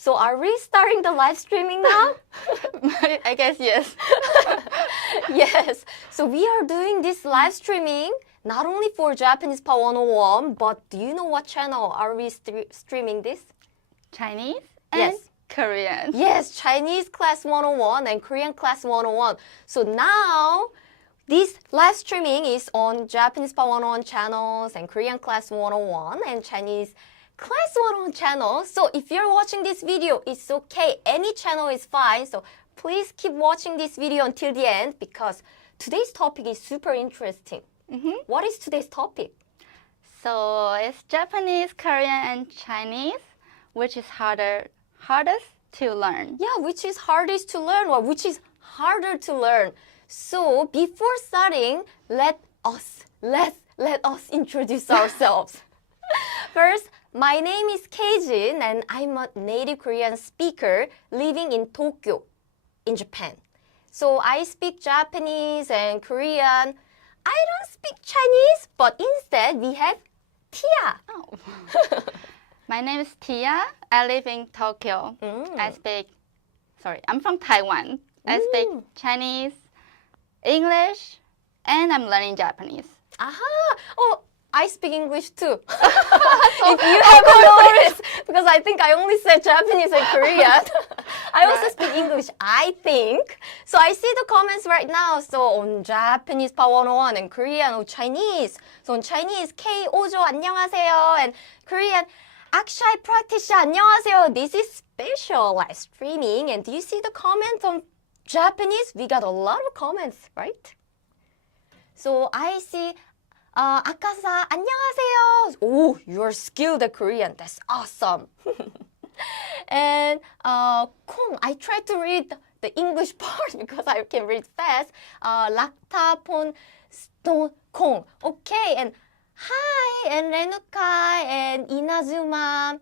So are we starting the live streaming now? I guess yes. Yes. So we are doing this live streaming not only for Japanese Pa 101, but do you know what channel are we streaming this? Chinese and Yes. Korean. Yes, Chinese class 101 and Korean class 101. So now this live streaming is on Japanese Pa 101 channels and Korean class 101 and Chinese class 101 channel. So if you're watching this video, it's okay. Any channel is fine. So please keep watching this video until the end because today's topic is super interesting. What is today's topic? So it's Japanese, Korean, and Chinese, which is hardest to learn. Yeah, which is hardest to learn or which is harder to learn. So before starting, let us introduce ourselves. First, my name is Keijin and I'm a native Korean speaker living in Tokyo, in Japan. So I speak Japanese and Korean. I don't speak Chinese, but instead we have Tia. Oh. My name is Tia. I live in Tokyo. I'm from Taiwan. I speak Chinese, English, and I'm learning Japanese. Aha! Oh, I speak English too. If you haven't noticed, because I think I only said Japanese and Korean. I also speak English, I think. So I see the comments right now. So on Japanese Pa 101 and Korean or Chinese. So on Chinese, K 오조 안녕하세요 and Korean, Akshay practice 안녕하세요. This is special live streaming. And do you see the comments on Japanese? We got a lot of comments, right? So I see 아까사 안녕하세요. Oh, you're skilled at Korean. That's awesome. And 콩, I tried to read the English part because I can read fast. 락타폰 스톤 콩. Okay, and hi, and Renuka, and Inazuma.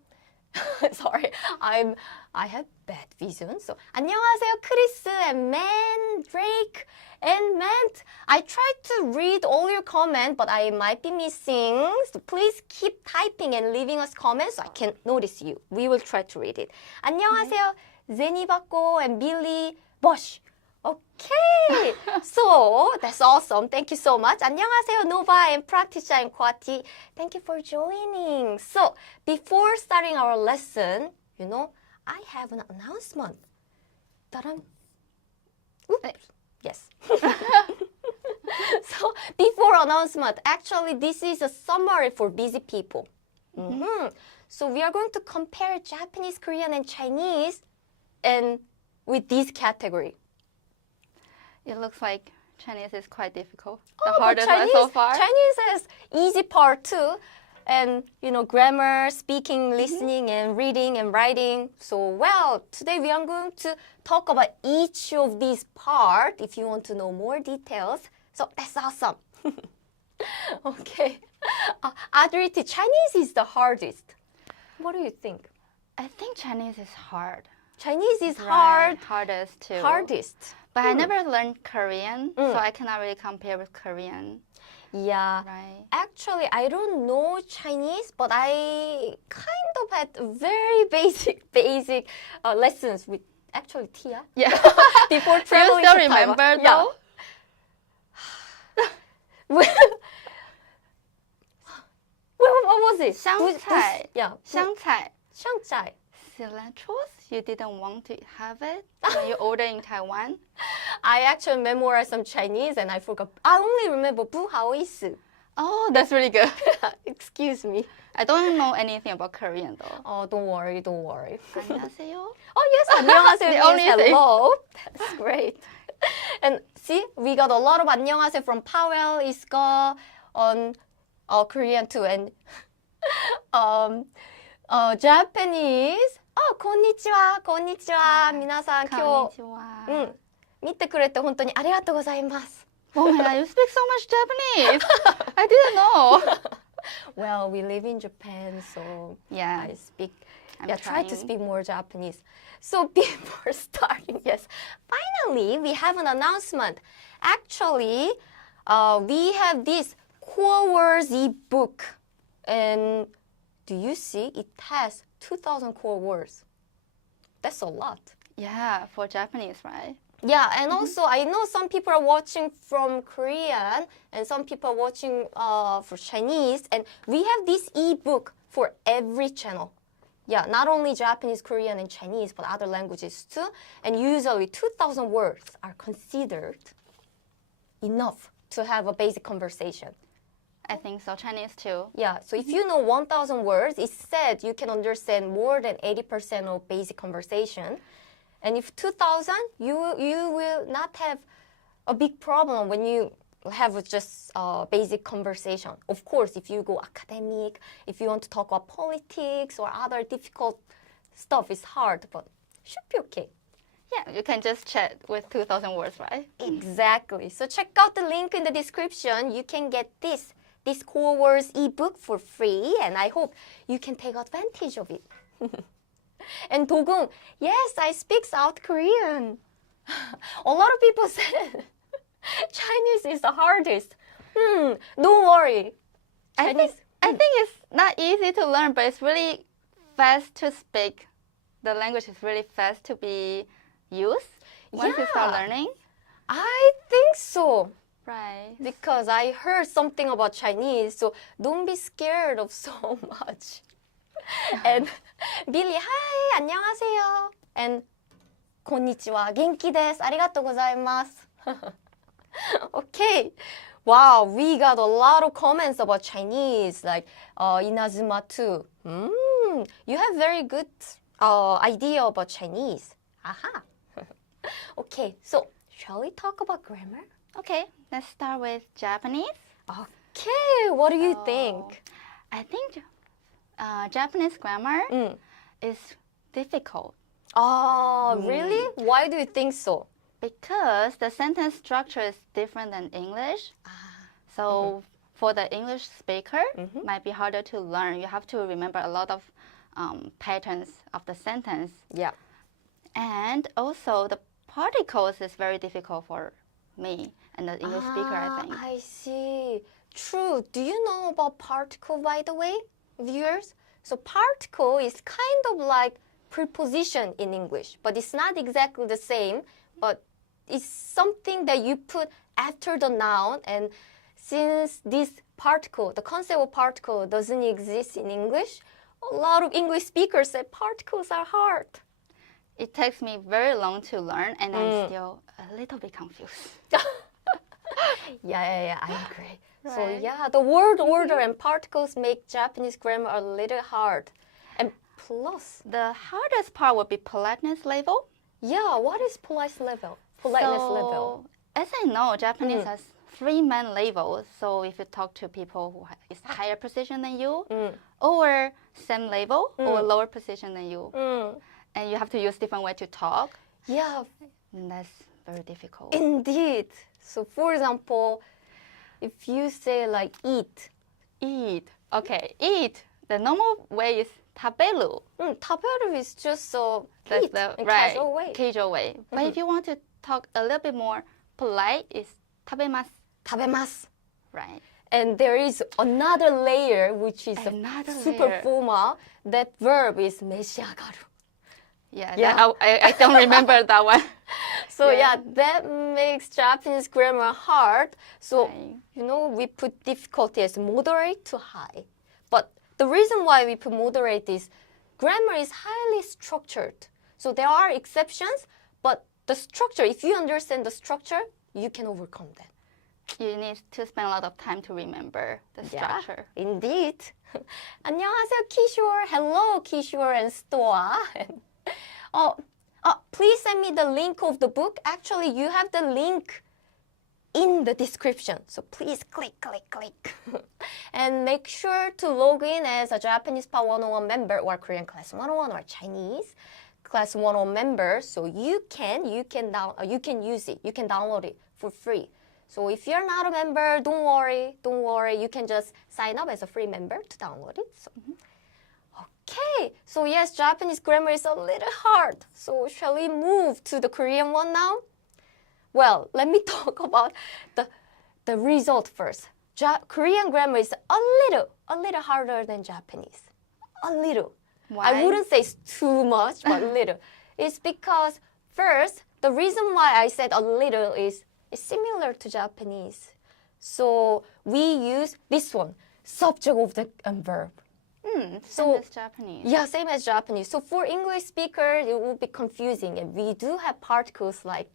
Sorry, I have bad vision. So 안녕하세요, Chris, and Mandrake, and Matt. I tried to read all your comments, but I might be missing. So please keep typing and leaving us comments so I can notice you. We will try to read it. 안녕하세요, Zenibako and Billy Bosch. Okay, so that's awesome. Thank you so much. 안녕하세요, Nova and Praktisha and Kwati. Thank you for joining. So before starting our lesson, I have an announcement. Ta-da! Oops. Yes. So before announcement, actually this is a summary for busy people. So we are going to compare Japanese, Korean, and Chinese and with this category. It looks like Chinese is quite difficult. The hardest one so far. Chinese has easy part too. And, grammar, speaking, listening, and reading and writing. So, today we are going to talk about each of these parts if you want to know more details. So, that's awesome. Okay. Adriti, Chinese is the hardest. What do you think? I think Chinese is hard. Chinese is Right, hardest too. hardest. But I never learned Korean, so I cannot really compare with Korean. Yeah. Right. Actually, I don't know Chinese, but I kind of had very basic lessons with actually Tia. Yeah. Before Do you traveling still to remember Taiwan. though? What was it? 香菜. Yeah. 香菜. 香菜. Cilantros? You didn't want to have it when you order in Taiwan? I actually memorized some Chinese and I forgot. I only remember 不好意思. Oh, that's really good. Excuse me. I don't know anything about Korean though. Oh, don't worry. 안녕하세요. Oh, yes, 안녕하세요 The means only thing. hello. That's great. And see, we got a lot of 안녕하세요 from Powell, Iska, on Korean too, and Japanese. Oh, こんにちは、こんにちは。皆さん、今日、見てくれて本当にありがとうございます。Oh my god, you speak so much Japanese. I didn't know. Well, we live in Japan, so Yeah. I try to speak more Japanese. So before starting, yes, finally we have an announcement. Actually, we have this core words ebook, and do you see it has 2,000 core words? That's a lot. Yeah, for Japanese, right? Yeah, and also I know some people are watching from Korean and some people are watching for Chinese, and we have this ebook for every channel. Yeah, not only Japanese, Korean, and Chinese, but other languages too. And usually 2,000 words are considered enough to have a basic conversation. I think so. Chinese too. Yeah, so if you know 1,000 words, it's said you can understand more than 80% of basic conversation. And if 2,000, you will not have a big problem when you have just basic conversation. Of course, if you go academic, if you want to talk about politics or other difficult stuff, it's hard, but should be okay. Yeah, you can just chat with 2,000 words, right? Exactly. So check out the link in the description. You can get this core words ebook for free, and I hope you can take advantage of it. And Dogung, yes, I speak South Korean. A lot of people said Chinese is the hardest. Don't worry. I think it's not easy to learn, but it's really fast to speak. The language is really fast to be used once you start learning. I think so. Right. Because I heard something about Chinese, so don't be scared of so much. And Billy, hi, 안녕하세요. And konnichiwa, genki desu, arigatou gozaimasu. Okay. Wow, we got a lot of comments about Chinese, like Inazuma too. You have very good idea about Chinese. Aha. Okay, so shall we talk about grammar? Okay, let's start with Japanese. Okay, what do you think? I think Japanese grammar is difficult. Oh, really? Why do you think so? Because the sentence structure is different than English. So for the English speaker, might be harder to learn. You have to remember a lot of patterns of the sentence. Yeah. And also the particles is very difficult for me and the English speaker, I think. I see. True. Do you know about particle, by the way, viewers? So particle is kind of like preposition in English, but it's not exactly the same, but it's something that you put after the noun, and since this particle, the concept of particle doesn't exist in English, a lot of English speakers say particles are hard. It takes me very long to learn, and I'm still a little bit confused. Yeah, I agree. So Right. yeah, the word order and particles make Japanese grammar a little hard. And plus, The hardest part would be politeness level. yeah, what is politeness level? Politeness level. As I know, Japanese has 3 main levels. So if you talk to people who is higher position than you, or same level, or lower position than you, and you have to use different way to talk, Yeah, and that's very difficult. indeed. So for example, if you say like eat, Eat. Okay, eat. The normal way is taberu. taberu is just so That's eat the in right casual way. casual way. But if you want to talk a little bit more polite, it's tabemasu. Tabemasu. Right. And there is another layer, which is Another a super layer. formal. That verb is 메시아가루. Yeah. Yeah. I don't remember that one. So Yeah. yeah, that makes Japanese grammar hard. So, Right. we put difficulty as moderate to high. But the reason why we put moderate is grammar is highly structured. So there are exceptions, but the structure, if you understand the structure, you can overcome that. You need to spend a lot of time to remember the structure. Yeah, indeed. 안녕하세요, Kishore. Hello, Kishore and Stoa. Please send me the link of the book. Actually, you have the link in the description. So please click. And make sure to log in as a Japanese Pa 101 member or Korean Class 101 or Chinese Class 101 member. So you can use it. You can download it for free. So if you're not a member, don't worry. You can just sign up as a free member to download it. So. Okay, so yes, Japanese grammar is a little hard. So shall we move to the Korean one now? Well, let me talk about the result first. Korean grammar is a little harder than Japanese. A little. Why? I wouldn't say it's too much, but a little. It's because first, the reason why I said a little is it's similar to Japanese. So we use this one, subject, object, and verb. Same as Japanese. Yeah, same as Japanese. So for English speakers, it will be confusing. And we do have particles like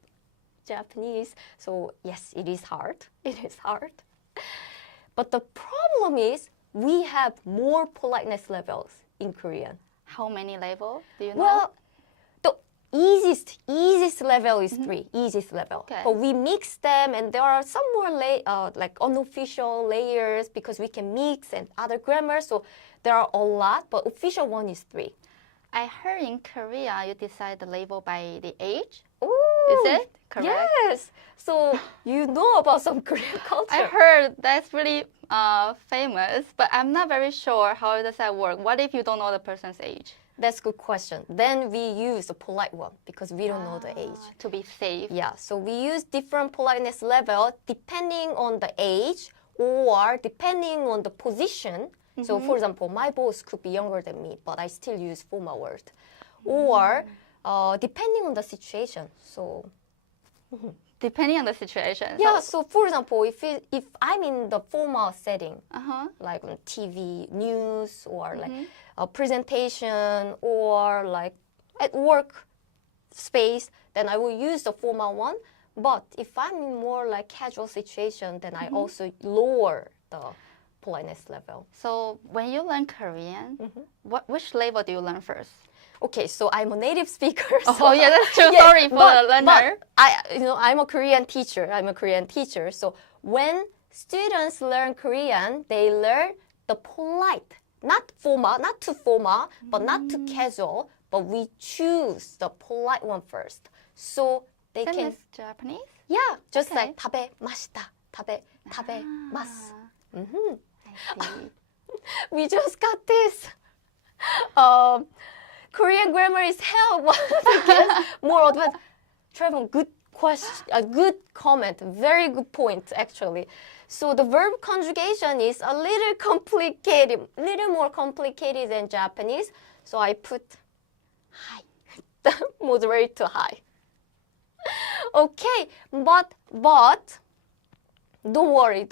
Japanese. So yes, it is hard. It is hard. But the problem is we have more politeness levels in Korean. How many levels do you know? Well, the easiest level is 3, easiest level. Okay. But we mix them, and there are some more like unofficial layers because we can mix and other grammar. So there are a lot, but official one is 3. I heard in Korea you decide the label by the age. Ooh, Is it correct? Yes. So you know about some Korean culture. I heard that's really famous, but I'm not very sure how does that work. What if you don't know the person's age? That's a good question. Then we use a polite one because we don't know the age. To be safe. Yeah, so we use different politeness level depending on the age or depending on the position. So for example, my boss could be younger than me, but I still use formal word. Or depending on the situation. So Depending on the situation. yeah, so for example, if I'm in the formal setting, Uh-huh. like on TV, news, or like a presentation, or like at work space, then I will use the formal one. But if I'm in more like casual situation, then I also lower the politeness level. So when you learn Korean, which level do you learn first? Okay, so I'm a native speaker. Oh yeah, that's true. Yeah, Sorry for the learner. But I'm a Korean teacher. So when students learn Korean, they learn the polite, not formal, not too formal, but not too casual. But we choose the polite one first, so they Same can. as Japanese? Yeah, just Okay. like tabe mashita, tabe mas. I see. We just got this. Korean grammar is hell. More advanced. Trevor, good question. A good comment. Very good point, actually. So the verb conjugation is a little complicated, little more complicated than Japanese. So I put high, moderate to high. Okay, but don't worry.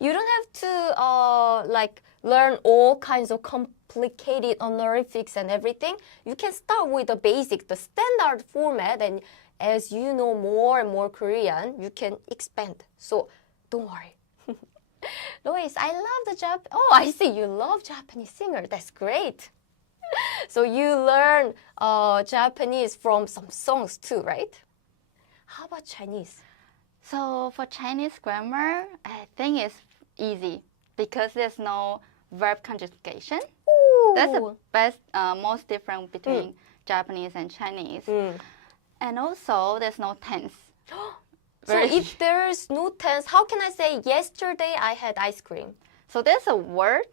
You don't have to like learn all kinds of complicated honorifics and everything. You can start with the basic, the standard format, and as you know more and more Korean, you can expand. So don't worry. Lois, I love the Japanese. Oh, I see you love Japanese singer. That's great. So you learn Japanese from some songs too, right? How about Chinese? So for Chinese grammar, I think it's easy because there's no verb conjugation. Ooh. That's the best, most different between Japanese and Chinese. And also, there's no tense. So if there's no tense, how can I say yesterday I had ice cream? So there's a word,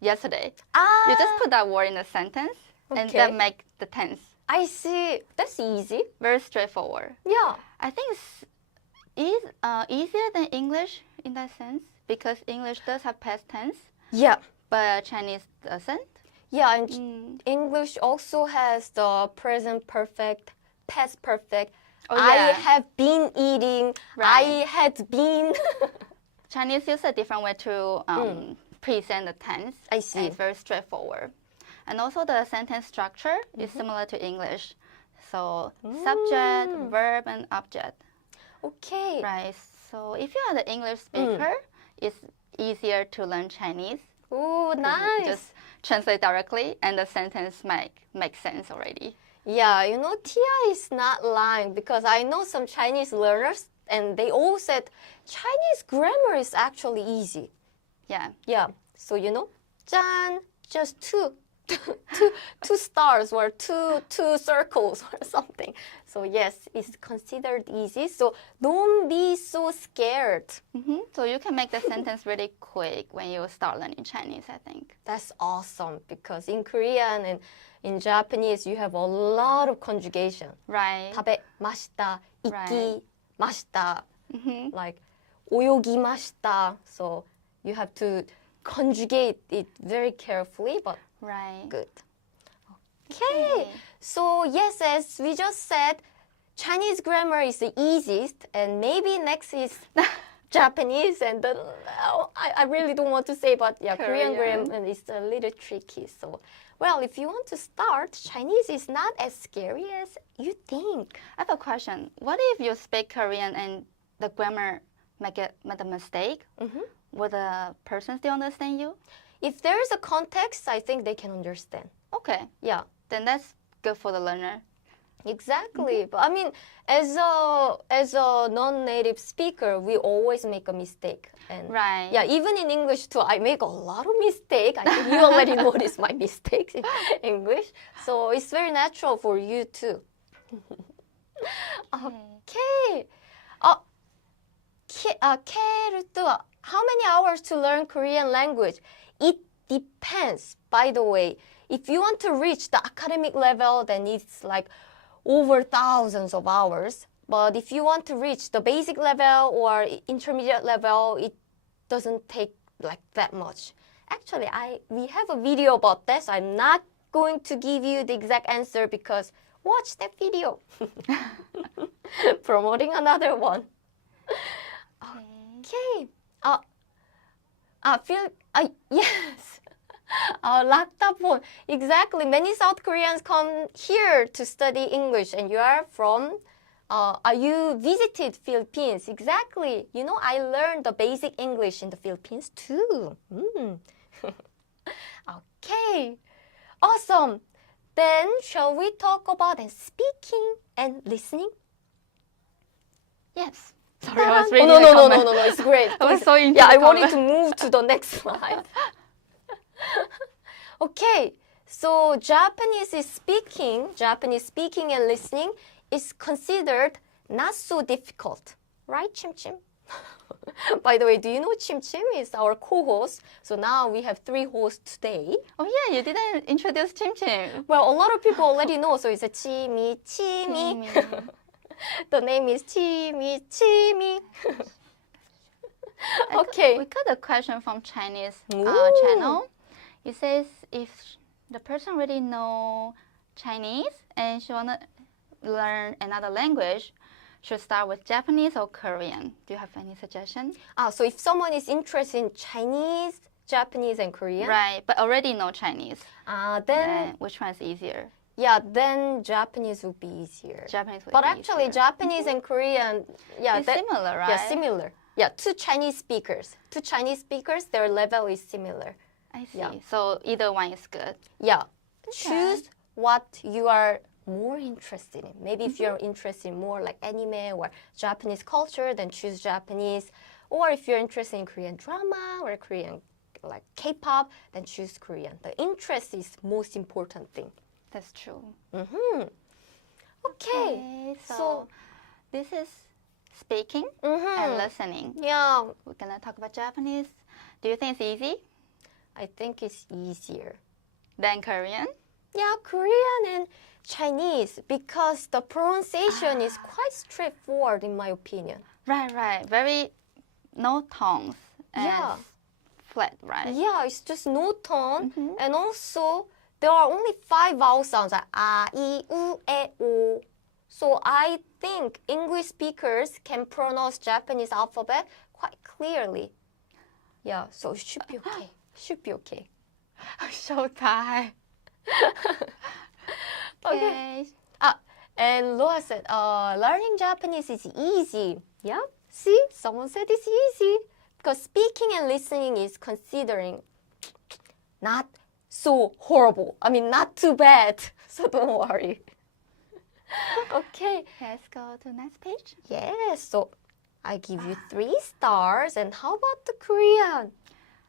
yesterday. Ah, You just put that word in a sentence and Okay. then make the tense. I see. That's easy. Very straightforward. Yeah. I think it's easier than English in that sense because English does have past tense, Yeah. but Chinese doesn't. Yeah, and English also has the present perfect, past perfect. Oh, I yeah. have been eating. I Right. had been. Chinese uses a different way to present the tense. I see. And it's very straightforward. And also the sentence structure is similar to English. So subject, verb, and object. Okay. Right. So if you are the English speaker, it's easier to learn Chinese. Ooh, You nice. just translate directly, and the sentence make sense already. Yeah, you know, Tia is not lying because I know some Chinese learners and they all said Chinese grammar is actually easy. Yeah. Yeah, so you know, 짠, just two stars or two circles or something. So yes, it's considered easy. So don't be so scared. So you can make the sentence really quick when you start learning Chinese, I think. That's awesome because in Korean and in Japanese you have a lot of conjugation. Right. 食べました, Right. 行きました, like 泳ぎました. So you have to conjugate it very carefully, but Right. good. Okay. So yes, as we just said, Chinese grammar is the easiest, and maybe next is Japanese, and then I really don't want to say, but yeah, Korean grammar is a little tricky. So, well, if you want to start, Chinese is not as scary as you think. I have a question. What if you speak Korean and the grammar make a mistake? Will the person still understand you? If there is a context, I think they can understand. Okay. Yeah. Then that's good for the learner. Exactly. But I mean, as a non-native speaker, we always make a mistake. And Right. yeah, even in English too, I make a lot of mistakes. I think you already noticed my mistakes in English. So it's very natural for you too. Okay. How many hours to learn Korean language? It depends. By the way, if you want to reach the academic level, then it's like over thousands of hours. But if you want to reach the basic level or intermediate level, it doesn't take like that much. Actually, we have a video about this. I'm not going to give you the exact answer because watch that video. Promoting another one. Okay. Yes. Lakdapon. Exactly. Many South Koreans come here to study English, and you are from. You visited Philippines? Exactly. You know, I learned the basic English in the Philippines too. Okay. Awesome. Then shall we talk about speaking and listening? Yes. Sorry, I was reading no, the comment. no, it's great. I was so into yeah, the I wanted comment. to move to the next slide. Okay, so Japanese speaking and listening is considered not so difficult, right, Chim Chim? By the way, do you know Chim Chim is our co-host? So now we have 3 hosts today. Oh yeah, you didn't introduce Chim Chim. Well, a lot of people already know, so it's a Chimi. The name is Chimi. Okay. We got a question from Chinese Ooh. channel. It says if the person really know Chinese and she wanna learn another language, should start with Japanese or Korean. Do you have any suggestion? So if someone is interested in Chinese, Japanese, and Korean, Right, but already know Chinese. then Which one is easier? yeah, then Japanese would be easier. Japanese would But be actually, easier. Japanese and Korean, yeah, It's similar, right? Yeah, similar. Yeah, to Chinese speakers, their level is similar. I see. Yeah. So either one is good. Yeah, choose what you are more interested in. Maybe if you're interested in more like anime or Japanese culture, then choose Japanese. Or if you're interested in Korean drama or Korean like K-pop, then choose Korean. The interest is most important thing. That's true. Okay, so this is speaking and listening. Yeah, We're gonna talk about Japanese. Do you think it's easy I think it's easier. than Korean? Yeah, Korean and Chinese because the pronunciation is quite straightforward in my opinion. Right. Very no tones and Yeah. flat, right? Yeah, it's just no tone, and also there are only 5 vowel sounds like a, I, u, e, o. So I think English speakers can pronounce Japanese alphabet quite clearly. Yeah, so it should be okay. Should be okay. So tired. Okay. And Loa said, learning Japanese is easy. Yeah, see, someone said it's easy. Because speaking and listening is considering not so horrible. I mean, not too bad. So don't worry. Okay. Let's go to the next page. Yes, so I give you 3 stars. And how about the Korean?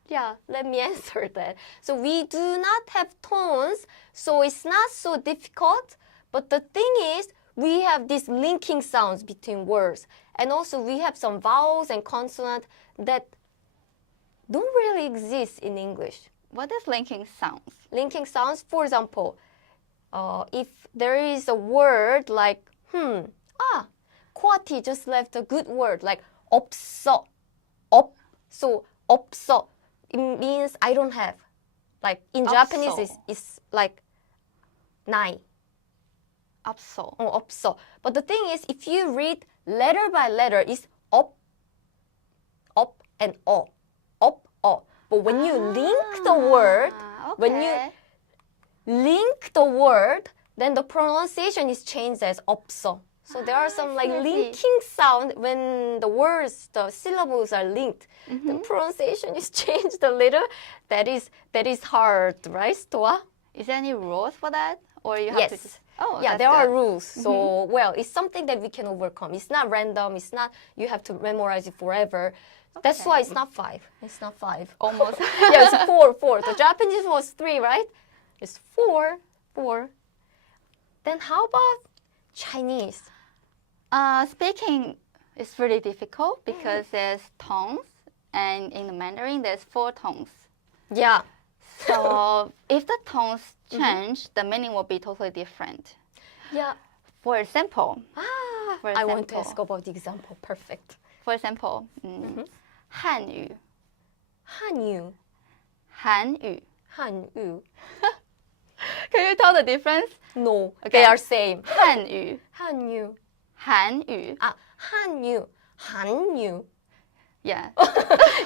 Yeah, let me answer that. So we do not have tones, so it's not so difficult. But the thing is, we have these linking sounds between words. And also we have some vowels and consonants that don't really exist in English. What is linking sounds? Linking sounds, for example, if there is a word like, Kwati just left a good word like 없어. So 없어, it means I don't have. Like in 없어. Japanese, it's like 나이. 없어. 없어. But the thing is, if you read letter by letter, it's up, and up. But when you link the word, when you okay. link the word, then the pronunciation is changed as 없어. So there are some like I see. linking sound when the words, the syllables are linked. The pronunciation is changed a little. That is hard, right, Stoa? Is there any rules for that? Or you have Yes. to just... Oh, Yeah, that's there are good. rules. So, well, it's something that we can overcome. It's not random. It's not, you have to memorize it forever. That's why it's not 5. It's not 5. Almost. Yeah, it's 4. The Japanese was 3, right? It's 4. Then how about Chinese? Speaking is really difficult because there's tones, and in the Mandarin there's 4 tones. Yeah. So if the tones change, the meaning will be totally different. Yeah. For example, I want to ask about the example. Perfect. For example, 한유. 한유. 한유. 한유. Can you tell the difference? No, Okay. they are same. 한유. 한유. 한유. 한유. Yeah.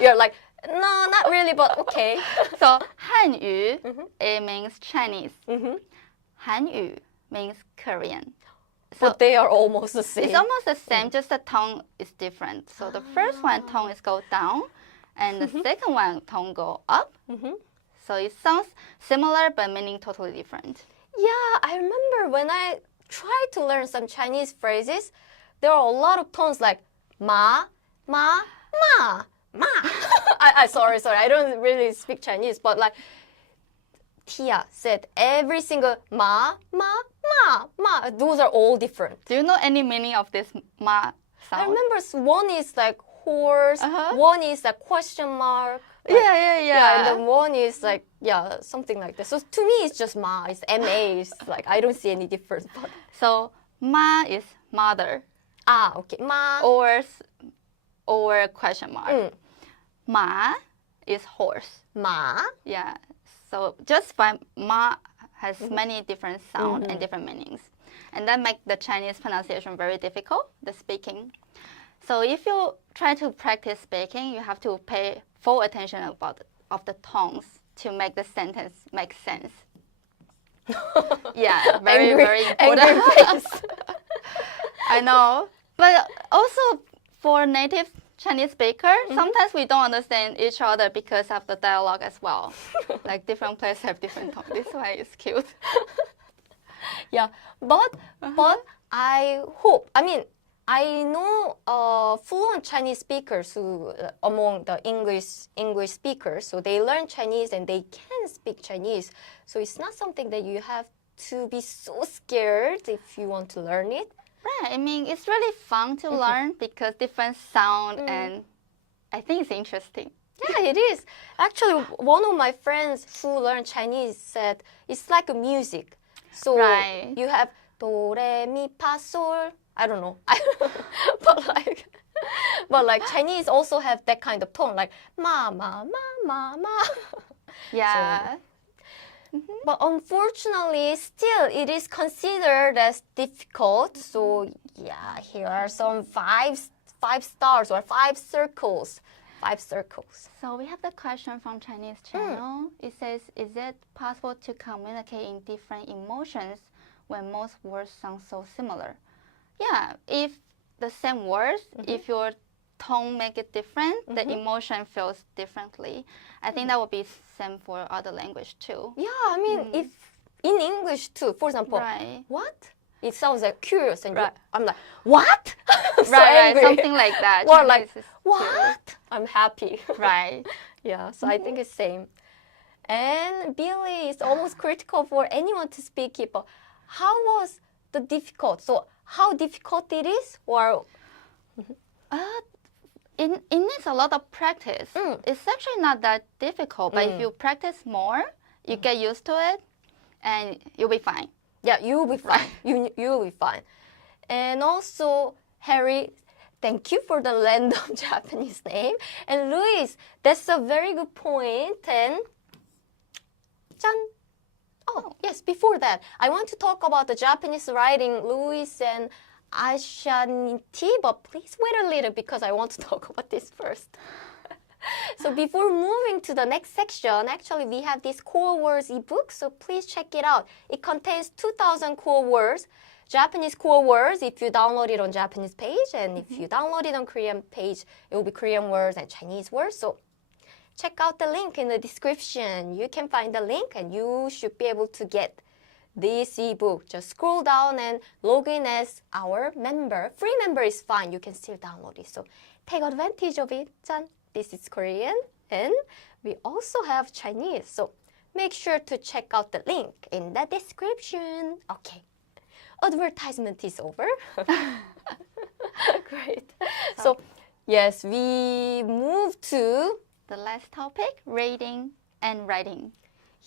You're like, no, not really, but okay. So 한유, it means Chinese. Mm-hmm. 한유 means Korean. So But they are almost the same. it's almost the same, just the tone is different. So the first one tone is go down, and the second one tone go up. So it sounds similar, but meaning totally different. Yeah, I remember when I tried to learn some Chinese phrases, there are a lot of tones like ma. Sorry, I don't really speak Chinese, but like Tia said, every single ma. Those are all different. Do you know any meaning of this ma I sound? remember one is like horse, one is like question mark. Like, Yeah. and then one is like, something like that. So to me, it's just ma, it's M-A. It's like, I don't see any difference. But... So ma is mother. Okay. Ma. Or question mark. Ma is horse. Ma. Yeah. So just by ma has many different sounds and different meanings. And that makes the Chinese pronunciation very difficult, the speaking. So if you try to practice speaking, you have to pay full attention of the tones to make the sentence make sense. Yeah, very important. Angry face. I know. But also for native Chinese speaker, sometimes we don't understand each other because of the dialogue as well. Like different places have different tones. This is why it's cute. Yeah, but I hope. I mean, I know fluent Chinese speakers who among the English speakers. So they learn Chinese and they can speak Chinese. So it's not something that you have to be so scared if you want to learn it. Right. I mean, it's really fun to learn because different sound and I think it's interesting. Yeah, it is. Actually, one of my friends who learned Chinese said it's like a music. So Right. you have do, re, mi, fa, sol. I don't know. but like Chinese also have that kind of tone, like ma. Yeah. But unfortunately, still it is considered as difficult. So yeah, here are some five stars or 5 circles. 5 circles. So we have the question from Chinese channel. It says, is it possible to communicate in different emotions when most words sound so similar? Yeah, if the same words, if your tone make it different, the emotion feels differently. I think that would be same for other language too. Yeah, I mean, if in English too, for example, Right. what? It sounds like curious, and Right. I'm like, what? I'm so Right, angry. something like that. Or Chinese like, is what? I'm happy. Right. Yeah, so I think it's same. And Billy is almost critical for anyone to speak it, but how was the difficult? So how difficult it is, or It needs a lot of practice. It's actually not that difficult, but if you practice more, you get used to it, and you'll be fine. yeah, you'll be fine. You'll be fine. And also, Harry, thank you for the random Japanese name. And Luis, that's a very good point. And 짠. Oh, yes, before that, I want to talk about the Japanese writing, Louis and Aishaniti, but please wait a little because I want to talk about this first. So before moving to the next section, actually we have this core words ebook, so please check it out. It contains 2,000 core words, Japanese core words if you download it on Japanese page, and if you download it on Korean page, it will be Korean words and Chinese words. So check out the link in the description. You can find the link and you should be able to get this ebook. Just scroll down and log in as our member. Free member is fine. You can still download it. So take advantage of it. 짠. This is Korean and we also have Chinese. So make sure to check out the link in the description. Okay. Advertisement is over. Great. So yes, we move to the last topic, reading and writing.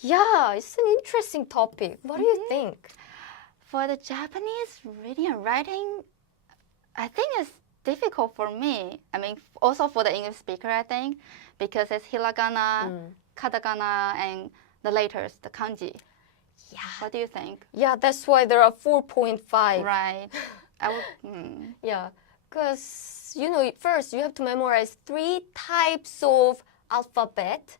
Yeah, it's an interesting topic. What do you think? For the Japanese, reading and writing, I think it's difficult for me. I mean, also for the English speaker, I think, because it's hiragana, katakana, and the letters, the kanji. Yeah. What do you think? Yeah, that's why there are 4.5. Right. Yeah, because, first you have to memorize 3 types of alphabet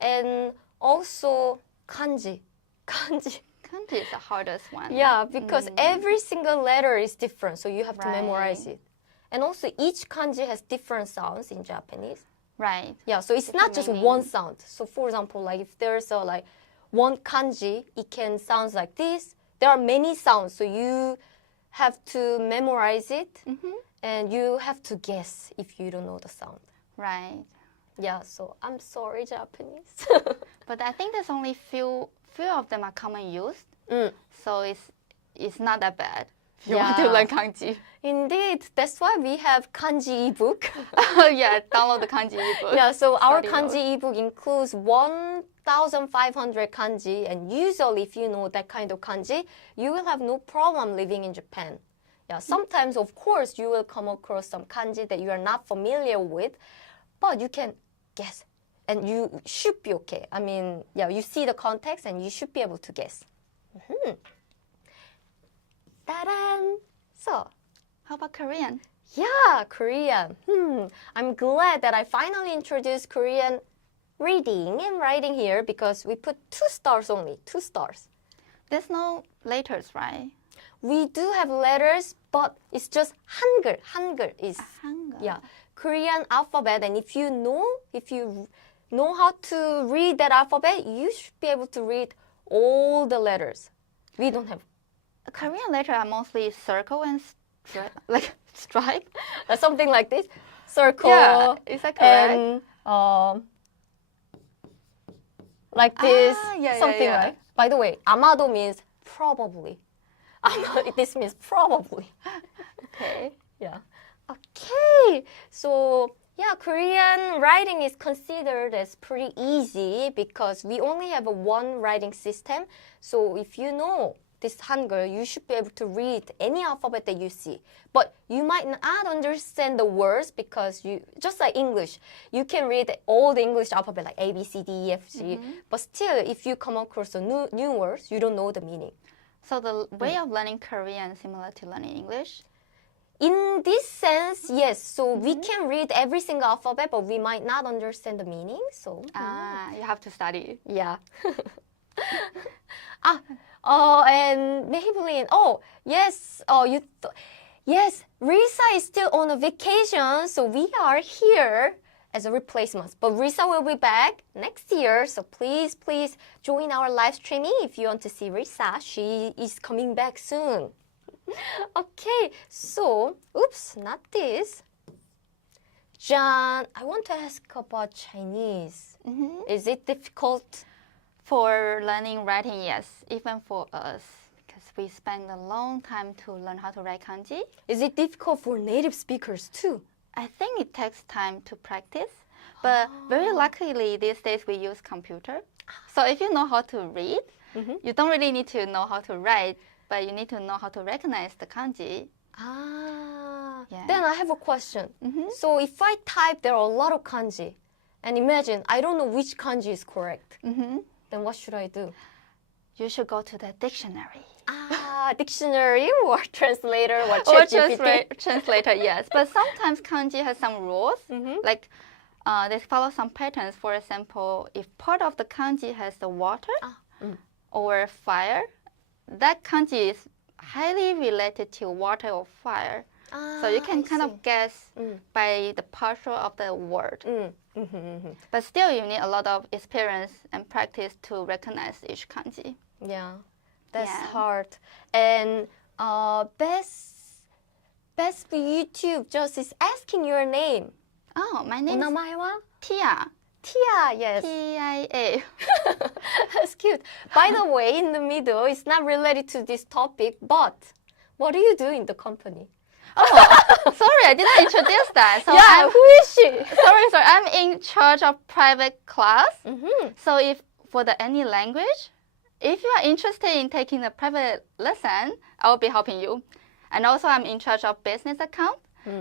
and also kanji. Kanji. Kanji is the hardest one. Yeah, because every single letter is different, so you have to Right. memorize it. And also each kanji has different sounds in Japanese. Right. Yeah, so it's not just meaning. one sound. So for example, like if there's one kanji, it can sound like this. There are many sounds, so you have to memorize it and you have to guess if you don't know the sound. Right. Yeah, so I'm sorry, Japanese. But I think there's only few of them are common used, so it's not that bad if you want to Yeah. learn kanji. Indeed, that's why we have kanji ebook. Yeah, download the kanji ebook. Yeah, so our Study kanji ebook includes 1,500 kanji, and usually if you know that kind of kanji, you will have no problem living in Japan. Yeah, sometimes of course you will come across some kanji that you are not familiar with, but you can guess and you should be okay. I mean, yeah, you see the context and you should be able to guess. Ta-da! So, How about Korean? yeah, Korean. I'm glad that I finally introduced Korean reading and writing here because we put 2 stars only, 2 stars. There's no letters, right? We do have letters, but it's just Hangul. Hangul is Hangul. yeah, Korean alphabet, and if you know how to read that alphabet, you should be able to read all the letters. We don't have Korean letters are mostly circle and stripe. something like this. Circle. Yeah, is that correct? And like this, yeah, something yeah. like. By the way, amado means probably. This means probably. Okay. Yeah. Okay. So yeah, Korean writing is considered as pretty easy because we only have a one writing system. So if you know this Hangul, you should be able to read any alphabet that you see. But you might not understand the words because you, just like English, you can read all the English alphabet like A, B, C, D, E, F, G. But still, if you come across a new words, you don't know the meaning. So the way of learning Korean is similar to learning English? In this sense, yes. So we can read every single alphabet, but we might not understand the meaning. So You have to study. yeah. And Maybelline. Oh, yes. Yes. Risa is still on a vacation, so we are here as a replacement. But Risa will be back next year, so please join our live streaming if you want to see Risa. She is coming back soon. Okay, so, oops, not this. John, I want to ask about Chinese. Is it difficult? For learning writing, yes, even for us, because we spend a long time to learn how to write kanji. Is it difficult for native speakers too? I think it takes time to practice, but very luckily these days we use computer. So if you know how to read, you don't really need to know how to write, but you need to know how to recognize the kanji. Yeah. Then I have a question. So if I type there are a lot of kanji, and imagine I don't know which kanji is correct, then what should I do? you should go to the dictionary. Dictionary or translator or Or ChatGPT. translator, yes. But sometimes kanji has some rules. Like they follow some patterns. For example, if part of the kanji has the water or fire, that kanji is highly related to water or fire. So you can kind of guess by the partial of the word. But still, you need a lot of experience and practice to recognize each kanji. Yeah, that's hard. And best YouTube just is asking your name. Oh, my name is お名前は? Tia. Tia, yes. Tia. That's cute. By the way, in the middle, it's not related to this topic, but what do you do in the company? Oh, sorry, I didn't introduce that. So who is she? Sorry. I'm in charge of private class. So if for any language, if you are interested in taking a private lesson, I will be helping you. And also, I'm in charge of business account.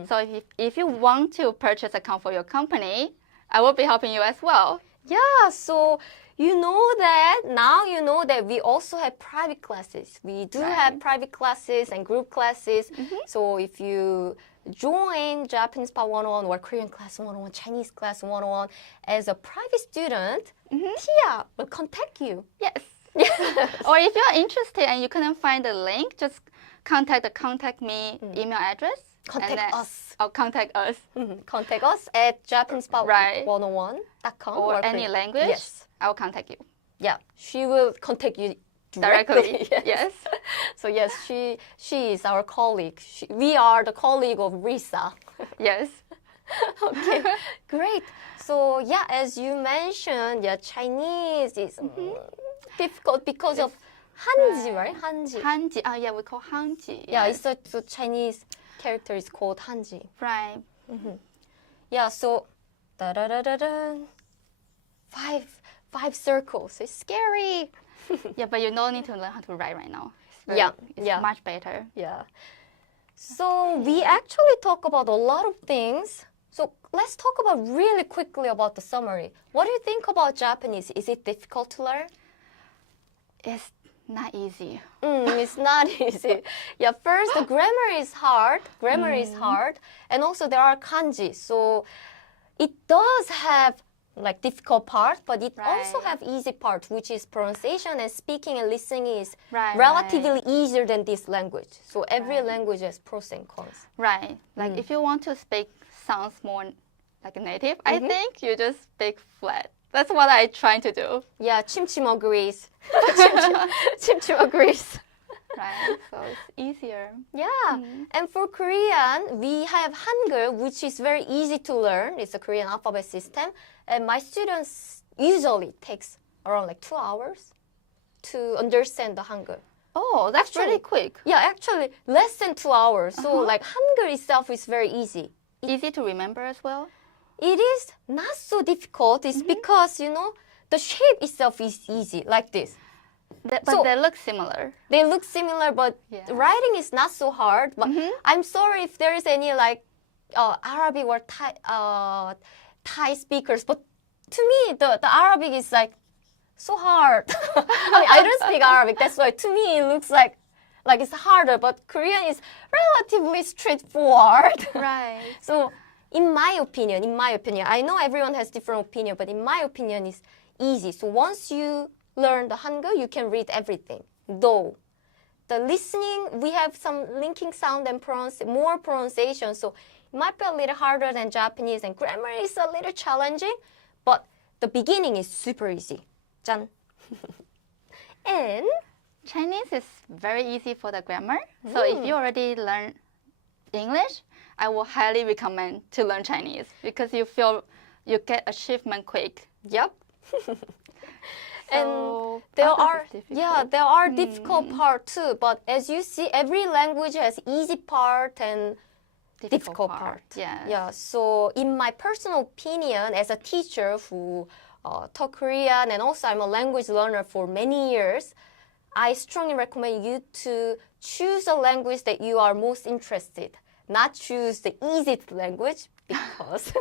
So if you want to purchase account for your company, I will be helping you as well. Yeah, so now you know that we also have private classes. We do have private classes and group classes. So if you join Japanese Part 101 or Korean class 101, Chinese class 101 as a private student, Tia will contact you. Yes. Or if you're interested and you couldn't find the link, just contact me email address. Contact us. Contact us. Contact us at JapanesePart101.com or any language. Yes. I will contact you. Yeah, she will contact you directly. Yes. So yes, she is our colleague. We are the colleague of Risa. Yes. Okay, great. So yeah, as you mentioned, Chinese is difficult because of Hanji, right? Hanji. Hanji. Yeah, we call Hanji. Yeah, it's a Chinese character is called Hanji. Right. Yeah, so five circles. It's scary. Yeah, but you don't need to learn how to write right now. It's much better. Yeah. So we actually talk about a lot of things. So let's talk about really quickly about the summary. What do you think about Japanese? Is it difficult to learn? It's not easy. It's not easy. Yeah, first the grammar is hard. And also there are kanji. So it does have like difficult part, but it also have easy part, which is pronunciation and speaking and listening is relatively easier than this language. So every language has pros and cons. Right. Like if you want to speak sounds more like a native, I think you just speak flat. That's what I try to do. Yeah, Chimchim agrees. Chimchim agrees. Right, so it's easier. Yeah, and for Korean, we have Hangul, which is very easy to learn. It's a Korean alphabet system. And my students usually takes around like 2 hours to understand the Hangul. Oh, that's really quick. Yeah, actually less than 2 hours. So like Hangul itself is very easy. Easy to remember as well? It is not so difficult. It's because, the shape itself is easy, like this. But they look similar. They look similar, but writing is not so hard. But I'm sorry if there is any like Arabic or Thai speakers. But to me, the Arabic is like so hard. I mean, I don't speak Arabic. That's why to me it looks like it's harder. But Korean is relatively straightforward. Right. So in my opinion, I know everyone has different opinion, but in my opinion, it's easy. So once you learn the Hangul, you can read everything. Though the listening, we have some linking sound and more pronunciation, so it might be a little harder than Japanese, and grammar is a little challenging, but the beginning is super easy. 짠. And Chinese is very easy for the grammar. So if you already learn English, I will highly recommend to learn Chinese because you feel you get achievement quick. Yep. And So there others is there are difficult part too. But as you see, every language has easy part and difficult part. Yes. Yeah. So in my personal opinion, as a teacher who taught Korean and also I'm a language learner for many years, I strongly recommend you to choose a language that you are most interested. Not choose the easiest language because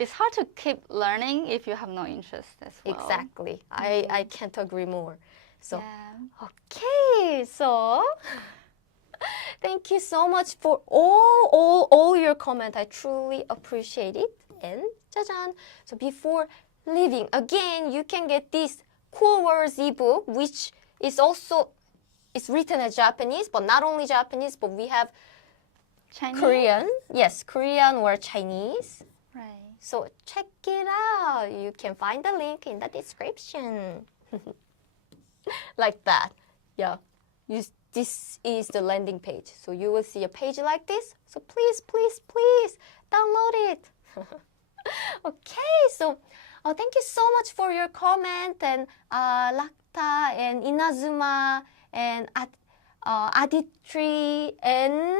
It's hard to keep learning if you have no interest as well. exactly. I can't agree more. So, Yeah. okay, so thank you so much for all your comment. I truly appreciate it. And 짜잔. So before leaving, again, you can get this cool words ebook, which is also it's written as Japanese, but not only Japanese, but we have Chinese? Korean. Yes, Korean or Chinese. Right. So check it out. You can find the link in the description. Like that. Yeah. This is the landing page. So you will see a page like this. So please, please, please download it. Okay, so thank you so much for your comment. And Lakta and Inazuma and Aditri and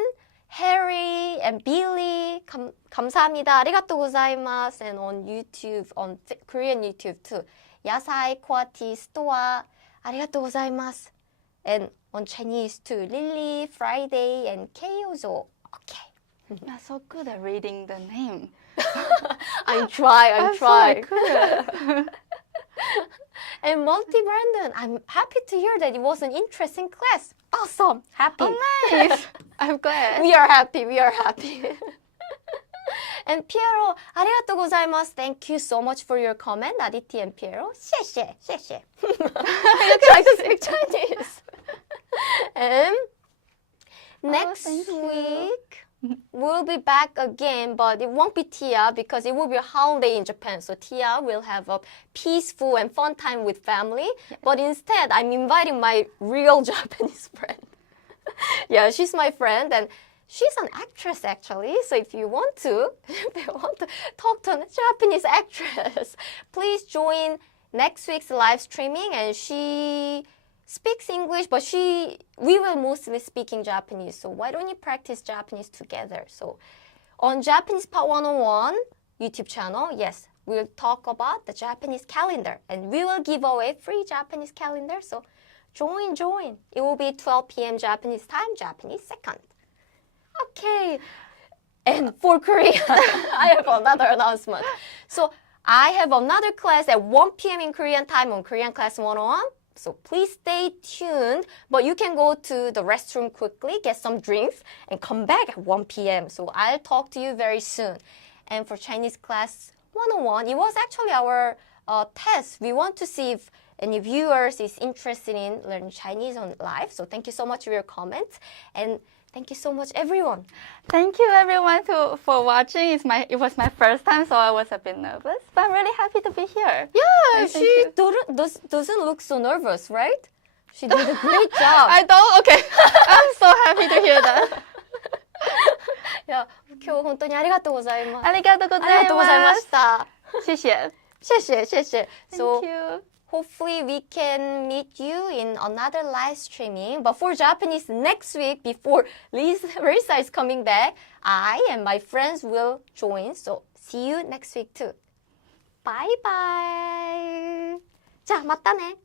Harry and Billy, 감사합니다. 아리가또 고자이마스. And on YouTube, on Korean YouTube too. 야사이 코아티 스토아, 아리가또 고자이마스. And on Chinese too, Lily, Friday, and Kyozo. Okay. You're so good at reading the name. I'm trying. So good. And Multi-Brandon, I'm happy to hear that it was an interesting class. Awesome. Happy. Oh, nice. I'm glad. We are happy. And Piero, arigatou gozaimasu. Thank you so much for your comment, Aditi and Piero. 谢谢, 谢谢. I try to speak Chinese. And next thank you. week, we'll be back again, but it won't be Tia because it will be a holiday in Japan. So Tia will have a peaceful and fun time with family. Yeah. But instead, I'm inviting my real Japanese friend. Yeah, she's my friend and she's an actress actually. So if you want to talk to a Japanese actress, please join next week's live streaming. And she speaks English, but we will mostly speak in Japanese. So why don't you practice Japanese together? So on Japanese Part 101 YouTube channel, yes, we'll talk about the Japanese calendar. And we will give away free Japanese calendar. So join. It will be 12 p.m. Japanese time, Japanese second. Okay. And for Korea, I have another announcement. So I have another class at 1 p.m. in Korean time on Korean Class 101. So please stay tuned. But you can go to the restroom quickly, get some drinks, and come back at 1 p.m. So I'll talk to you very soon. And for Chinese Class 101, it was actually our test. We want to see if any viewers is interested in learning Chinese on live. So thank you so much for your comments. And thank you so much, everyone. Thank you, everyone, for watching. It was my first time, so I was a bit nervous. But I'm really happy to be here. Yeah, And thank she you. doesn't look so nervous, right? She did a great job. I don't? Okay. I'm so happy to hear that. いや、今日本当にありがとうございます。ありがとうございます。ありがとうございました。谢谢。谢谢，謝謝。 Thank you. Hopefully we can meet you in another live streaming. But for Japanese next week, before Risa is coming back, I and my friends will join. So see you next week too. Bye bye. 자, 맞다네.